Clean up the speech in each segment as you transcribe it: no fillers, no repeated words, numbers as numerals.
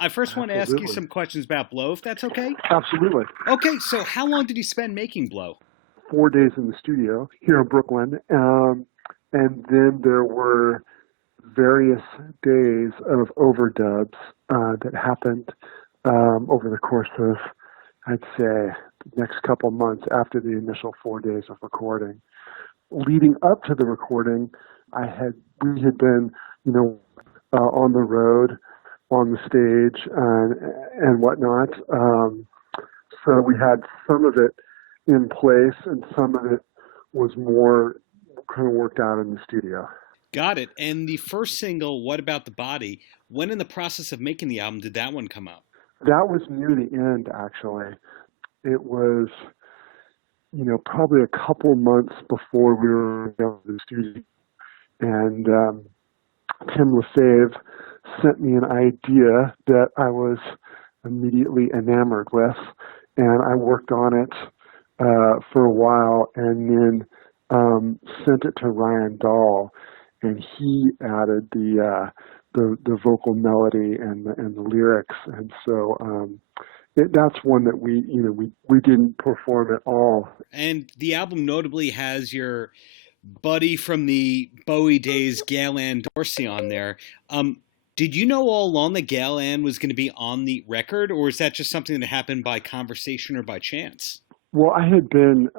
I first want to ask you Absolutely. some questions about Blow, if that's okay. Absolutely. Okay, so how long did you spend making Blow? 4 days in the studio here in Brooklyn. And then there were various days of overdubs that happened over the course of, I'd say, the next couple months after the initial 4 days of recording. Leading up to the recording, we had been, on the road, on the stage, and whatnot. So we had some of it in place, and some of it was more kind of worked out in the studio. Got it. And the first single, What About the Body, when in the process of making the album did that one come out? That was near the end, actually. It was, probably a couple months before we were in the studio. And Tim LaFave sent me an idea that I was immediately enamored with, and I worked on it for a while, and then sent it to Ryan Dahl, and he added the vocal melody and the lyrics, and so that's one that we didn't perform at all. And the album notably has your buddy from the Bowie days, Gail Ann Dorsey, on there. Did you know all along that Gail Ann was going to be on the record, or is that just something that happened by conversation or by chance? Well, I had been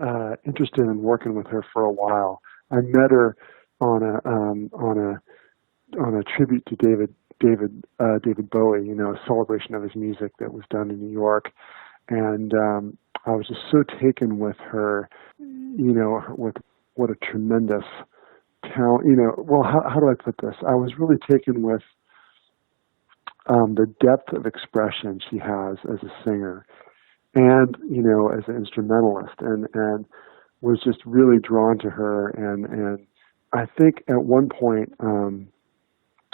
interested in working with her for a while. I met her on a tribute to David Bowie, a celebration of his music that was done in New York, and I was just so taken with her, with what a tremendous talent. Well, how do I put this? I was really taken with the depth of expression she has as a singer, and as an instrumentalist, and was just really drawn to her. And I think at one point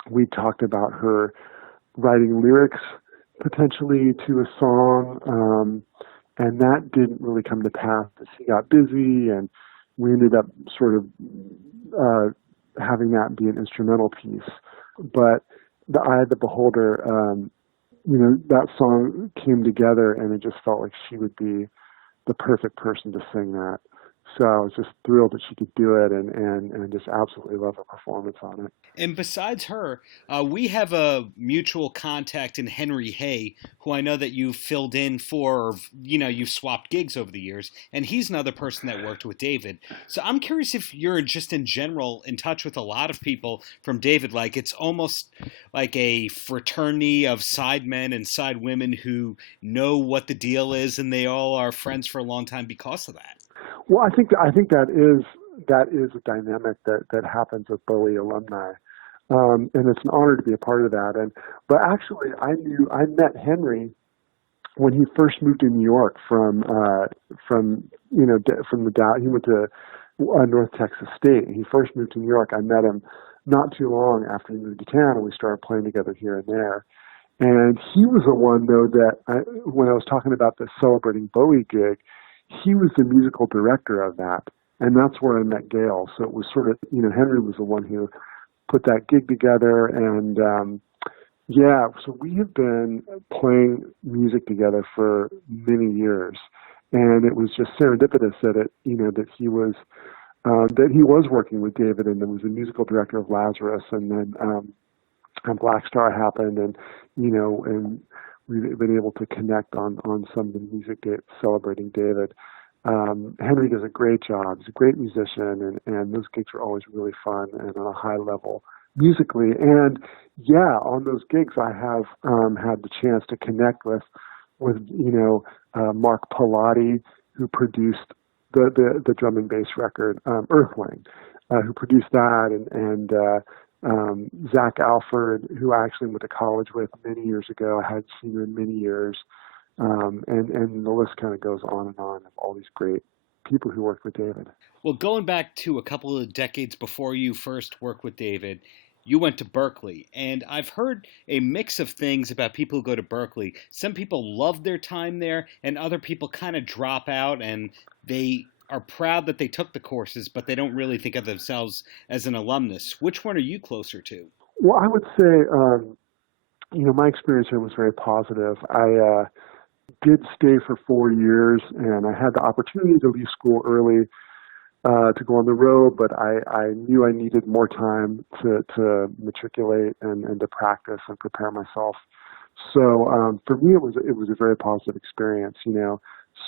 we talked about her writing lyrics potentially to a song, and that didn't really come to pass as he got busy, and we ended up sort of having that be an instrumental piece. But the eye of the beholder, that song came together, and it just felt like she would be the perfect person to sing that. So I was just thrilled that she could do it, and just absolutely love her performance on it. And besides her, we have a mutual contact in Henry Hay, who I know that you've filled in for, or, you've swapped gigs over the years, and he's another person that worked with David. So I'm curious if you're just in general in touch with a lot of people from David, like it's almost like a fraternity of side men and side women who know what the deal is, and they all are friends for a long time because of that. Well, I think that is a dynamic that happens with Bowie alumni, and it's an honor to be a part of that. But actually, I met Henry when he first moved to New York from the Dow. He went to North Texas State. He first moved to New York. I met him not too long after he moved to town, and we started playing together here and there. And he was the one, though, that when I was talking about the Celebrating Bowie gig, he was the musical director of that, and that's where I met Gail. So it was sort of, Henry was the one who put that gig together, and so we have been playing music together for many years, and it was just serendipitous that that he was working with David, and there was a musical director of Lazarus, and then Black Star happened, and and we've been able to connect on some of the music celebrating David. Henry does a great job. He's a great musician, and those gigs are always really fun and on a high level musically. And on those gigs, I have had the chance to connect with Mark Pilati, who produced the drum and bass record Earthling, who produced that, and Zach Alford, who I actually went to college with many years ago. I hadn't seen him in many years. And the list kind of goes on and on of all these great people who worked with David. Well, going back to a couple of decades before you first worked with David, you went to Berklee, and I've heard a mix of things about people who go to Berklee. Some people love their time there, and other people kind of drop out, and they are proud that they took the courses, but they don't really think of themselves as an alumnus. Which one are you closer to? Well, I would say, my experience here was very positive. I did stay for 4 years, and I had the opportunity to leave school early to go on the road, but I knew I needed more time to matriculate and to practice and prepare myself. So for me, it was a very positive experience.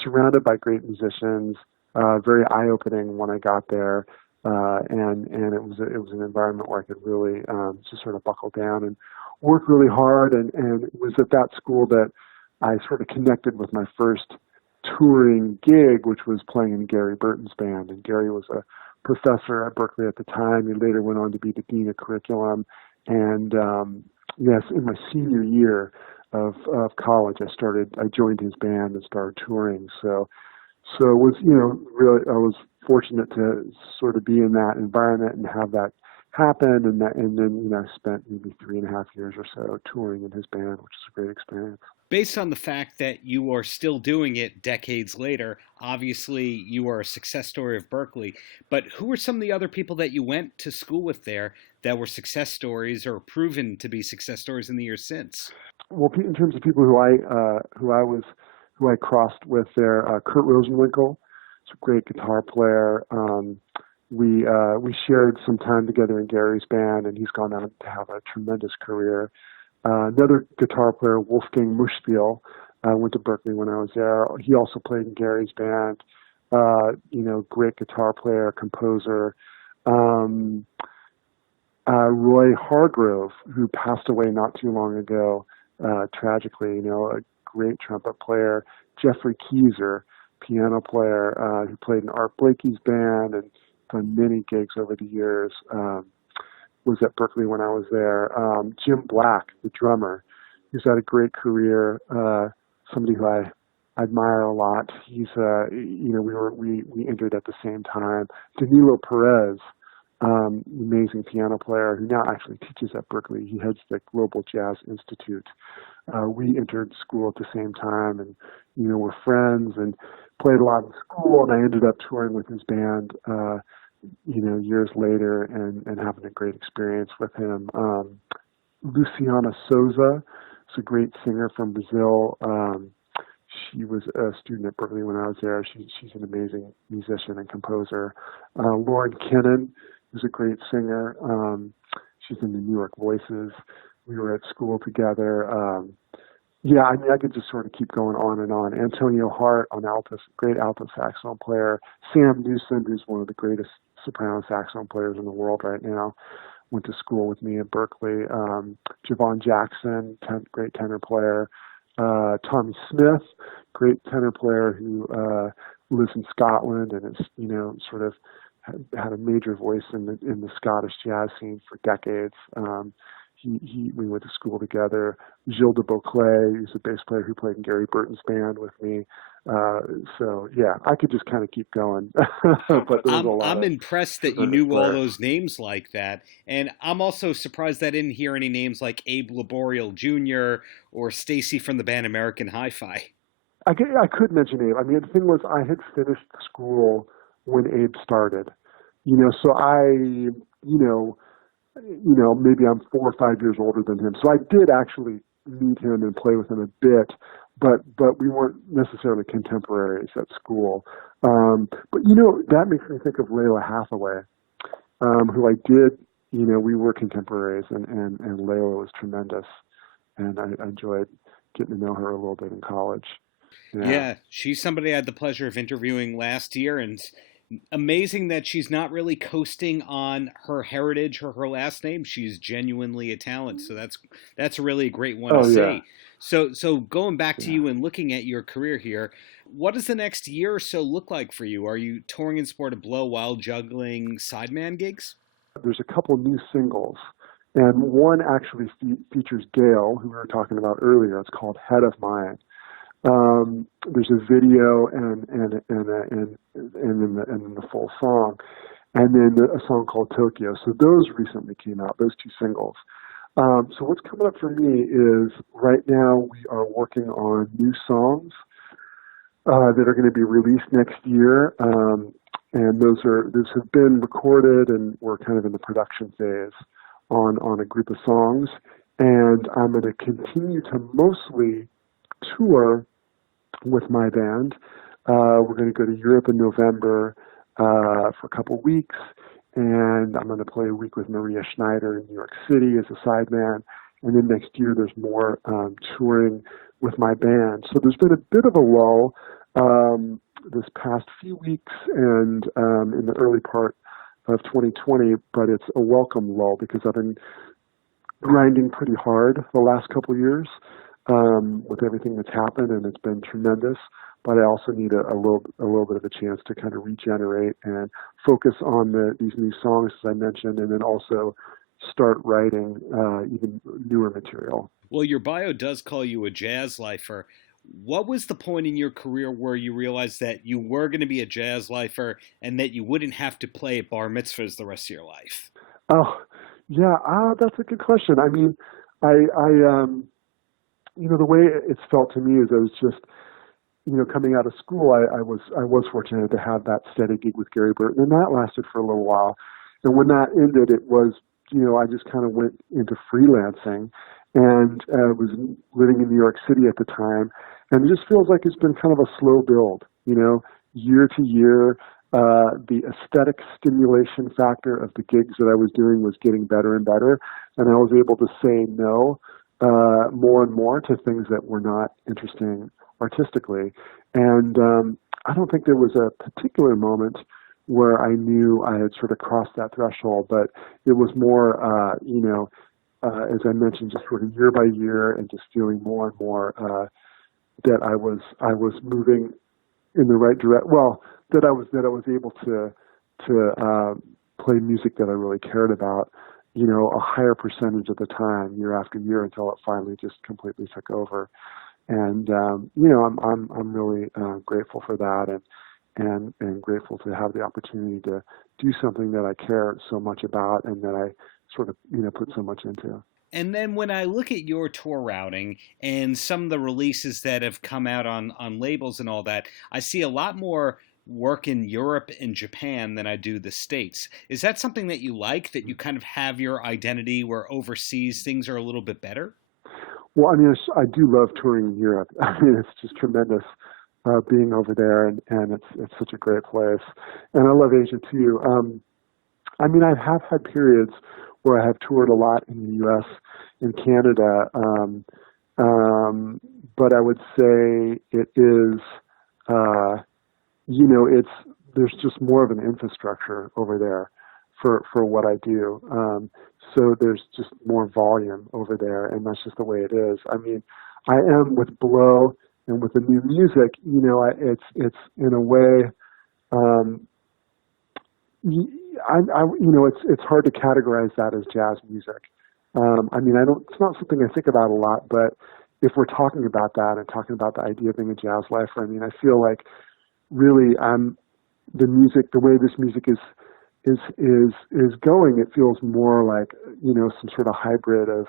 Surrounded by great musicians, very eye opening when I got there, and it was an environment where I could really just sort of buckle down and work really hard. And it was at that school that I sort of connected with my first touring gig, which was playing in Gary Burton's band. And Gary was a professor at Berklee at the time. He later went on to be the dean of curriculum. And yes, in my senior year of college, I joined his band and started touring. So it was, really, I was fortunate to sort of be in that environment and have that happen. And then, I spent maybe 3.5 years or so touring in his band, which is a great experience. Based on the fact that you are still doing it decades later, obviously you are a success story of Berklee, but who are some of the other people that you went to school with there that were success stories or proven to be success stories in the years since? Well, in terms of people who I crossed with there, Kurt Rosenwinkel, he's a great guitar player. We shared some time together in Gary's band, and he's gone on to have a tremendous career. Another guitar player, Wolfgang Muschspiel, went to Berklee when I was there. He also played in Gary's band. Great guitar player, composer. Roy Hargrove, who passed away not too long ago, tragically, a great trumpet player. Jeffrey Keyser, piano player, who played in Art Blakey's band and done many gigs over the years. Was at Berklee when I was there. Jim Black, the drummer, who's had a great career. Somebody who I admire a lot. He's, we entered at the same time. Danilo Perez, amazing piano player who now actually teaches at Berklee. He heads the Global Jazz Institute. We entered school at the same time, and we're friends and played a lot in school. And I ended up touring with his band. Years later and having a great experience with him. Luciana Souza is a great singer from Brazil. She was a student at Berklee when I was there. She's an amazing musician and composer. Lauren Kennan is a great singer. She's in the New York Voices. We were at school together. I could just sort of keep going on and on. Antonio Hart on alto, great alto saxophone player. Sam Newsom, who's one of the greatest soprano saxophone players in the world right now, went to school with me at Berklee. Javon Jackson, great tenor player. Tommy Smith, great tenor player who lives in Scotland and is, sort of had a major voice in the Scottish jazz scene for decades. We went to school together. Gilles de Beauclair, who's a bass player who played in Gary Burton's band with me. I could just kind of keep going. But I'm impressed that you knew all those names like that. And I'm also surprised that I didn't hear any names like Abe Laboriel Jr. or Stacy from the band American Hi-Fi. I could mention Abe. I mean, the thing was, I had finished school when Abe started. So maybe I'm 4 or 5 years older than him. So I did actually meet him and play with him a bit, but we weren't necessarily contemporaries at school. But that makes me think of Layla Hathaway, who I did, we were contemporaries, and Layla was tremendous. And I enjoyed getting to know her a little bit in college. Yeah, she's somebody I had the pleasure of interviewing last year, and amazing that she's not really coasting on her heritage or her last name. She's genuinely a talent, so that's really a great one to see. So going back to you and looking at your career here, what does the next year or so look like for you? Are you touring in Sport of Blow while juggling sideman gigs? There's a couple new singles, and one actually features Gail, who we were talking about earlier. It's called Head of Mine. There's a video and then the full song, and then a song called Tokyo. So those recently came out, those two singles. So what's coming up for me is right now we are working on new songs that are going to be released next year, and those have been recorded, and we're kind of in the production phase on a group of songs. and I'm going to continue to mostly tour with my band. We're going to go to Europe in November for a couple weeks, and I'm going to play a week with Maria Schneider in New York City as a sideman. And then next year there's more touring with my band. So there's been a bit of a lull this past few weeks and in the early part of 2020, but it's a welcome lull because I've been grinding pretty hard the last couple of years with everything that's happened, and it's been tremendous. But I also need a little bit of a chance to kind of regenerate and focus on these new songs, as I mentioned, and then also start writing even newer material. Well, your bio does call you a jazz lifer. What was the point in your career where you realized that you were going to be a jazz lifer and that you wouldn't have to play at bar mitzvahs the rest of your life? Oh, yeah, that's a good question. I mean, the way it's felt to me is I was just, coming out of school, I was fortunate to have that steady gig with Gary Burton, and that lasted for a little while. And when that ended, it was, I just kind of went into freelancing, and was living in New York City at the time, and it just feels like it's been kind of a slow build, year to year. The aesthetic stimulation factor of the gigs that I was doing was getting better and better, and I was able to say no more and more to things that were not interesting artistically. And I don't think there was a particular moment where I knew I had sort of crossed that threshold, but it was more, as I mentioned, just sort of year by year, and just feeling more and more that I was moving in the right direction. Well, that I was able to play music that I really cared about, a higher percentage of the time, year after year, until it finally just completely took over. And I'm really grateful for that, and grateful to have the opportunity to do something that I care so much about and that I sort of put so much into. And then when I look at your tour routing and some of the releases that have come out on labels and all that, I see a lot more work in Europe and Japan than I do the States. Is that something that you like, that you kind of have your identity where overseas things are a little bit better? Well, I mean, I do love touring in Europe. I mean, it's just tremendous being over there, and it's such a great place. And I love Asia too. I mean, I have had periods where I have toured a lot in the U.S. and Canada, but I would say it is, there's just more of an infrastructure over there for what I do. So there's just more volume over there, and that's just the way it is. I mean, I am with Blow and with the new music, it's in a way, it's hard to categorize that as jazz music. I mean, it's not something I think about a lot, but if we're talking about that and talking about the idea of being a jazz lifer, I mean, I feel like really the way this music is going, it feels more like, some sort of hybrid of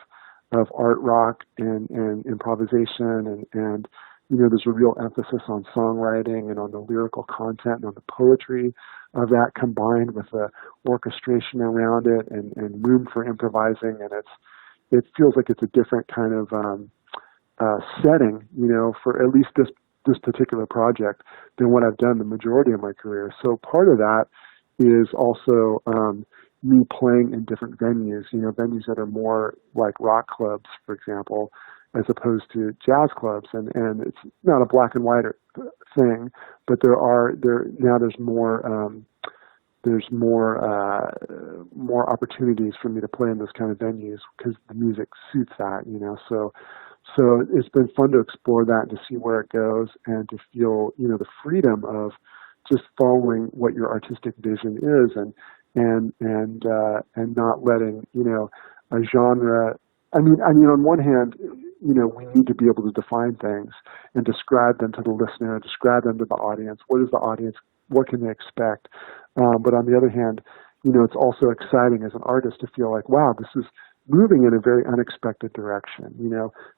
art rock and improvisation, and there's a real emphasis on songwriting and on the lyrical content and on the poetry of that, combined with the orchestration around it and room for improvising. And it feels like it's a different kind of setting, for at least this particular project than what I've done the majority of my career. So part of that is also me playing in different venues, venues that are more like rock clubs, for example, as opposed to jazz clubs. And it's not a black and white thing, but there's more opportunities for me to play in those kind of venues because the music suits that, So it's been fun to explore that and to see where it goes, and to feel, the freedom of just following what your artistic vision is, and not letting, a genre. I mean, on one hand, we need to be able to define things and describe them to the listener, describe them to the audience. What is the audience? What can they expect? But on the other hand, it's also exciting as an artist to feel like, wow, this is moving in a very unexpected direction.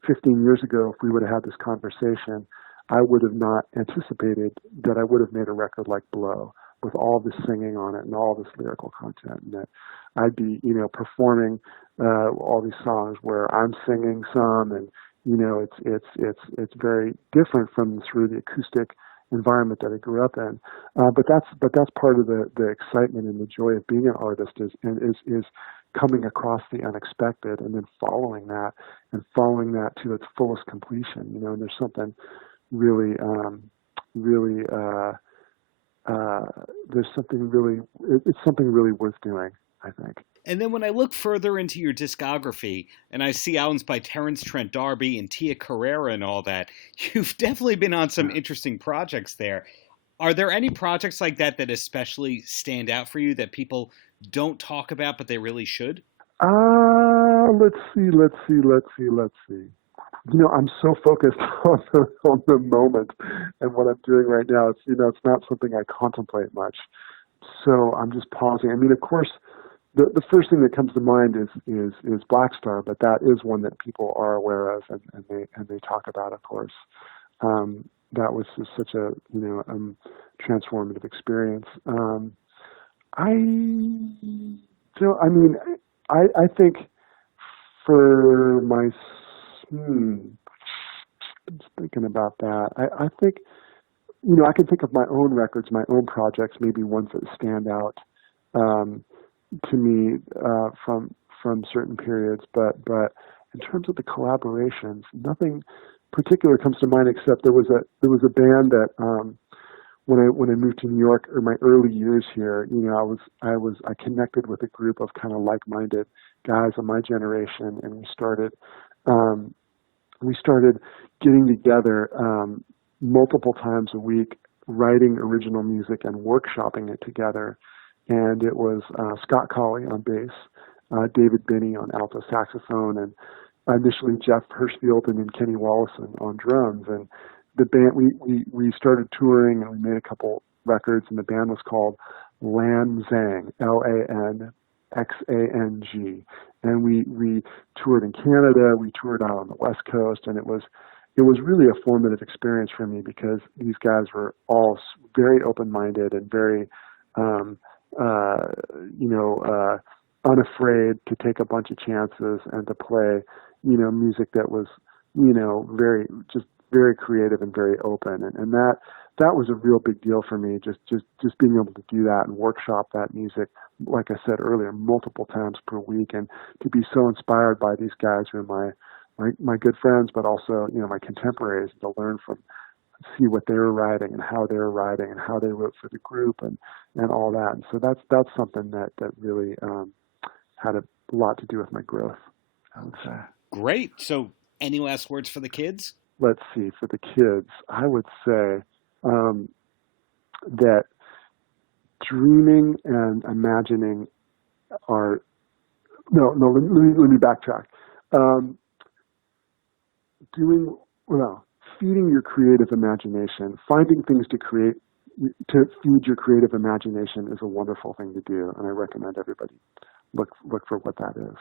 15 years ago, if we would have had this conversation, I would have not anticipated that I would have made a record like Blow, with all this singing on it and all this lyrical content, and that I'd be, performing all these songs where I'm singing some, and it's very different from sort of the acoustic environment that I grew up in. But that's part of the excitement and the joy of being an artist is coming across the unexpected and then following that to its fullest completion. And there's something really there's something really, it's something really worth doing, I think. And then when I look further into your discography and I see albums by Terence Trent D'Arby and Tia Carrere and all that, you've definitely been on some interesting projects there. Are there any projects like that that especially stand out for you that people don't talk about but they really should? Let's see. I'm so focused on the moment and what I'm doing right now. It's not something I contemplate much. So I'm just pausing. I mean, of course, the first thing that comes to mind is Black Star, but that is one that people are aware of and they talk about, of course. That was just such a transformative experience. I think for my just thinking about that. I think, I can think of my own records, my own projects, maybe ones that stand out to me from certain periods. But in terms of the collaborations, nothing particular comes to mind except there was a band that when I moved to New York, or my early years here, I connected with a group of kind of like-minded guys of my generation, and we started getting together multiple times a week, writing original music and workshopping it together. And it was Scott Colley on bass, David Binney on alto saxophone, and initially Jeff Hirschfield and then Kenny Wallison on drums. And the band, we started touring, and we made a couple records, and the band was called Lan Xang, Lanxang. And we toured in Canada, we toured out on the West Coast, and it was really a formative experience for me because these guys were all very open-minded and very, unafraid to take a bunch of chances and to play, music that was, very creative and very open. And that was a real big deal for me, just being able to do that and workshop that music, like I said earlier, multiple times per week, and to be so inspired by these guys who are my good friends, but also, my contemporaries, to learn from, see what they were writing and how they were writing and how they wrote for the group and all that. And so that's something that really had a lot to do with my growth, I would say. Great. So any last words for the kids? Let's see. For the kids, I would say that dreaming and imagining are let me backtrack. Feeding your creative imagination, finding things to create, to feed your creative imagination is a wonderful thing to do, and I recommend everybody look for what that is.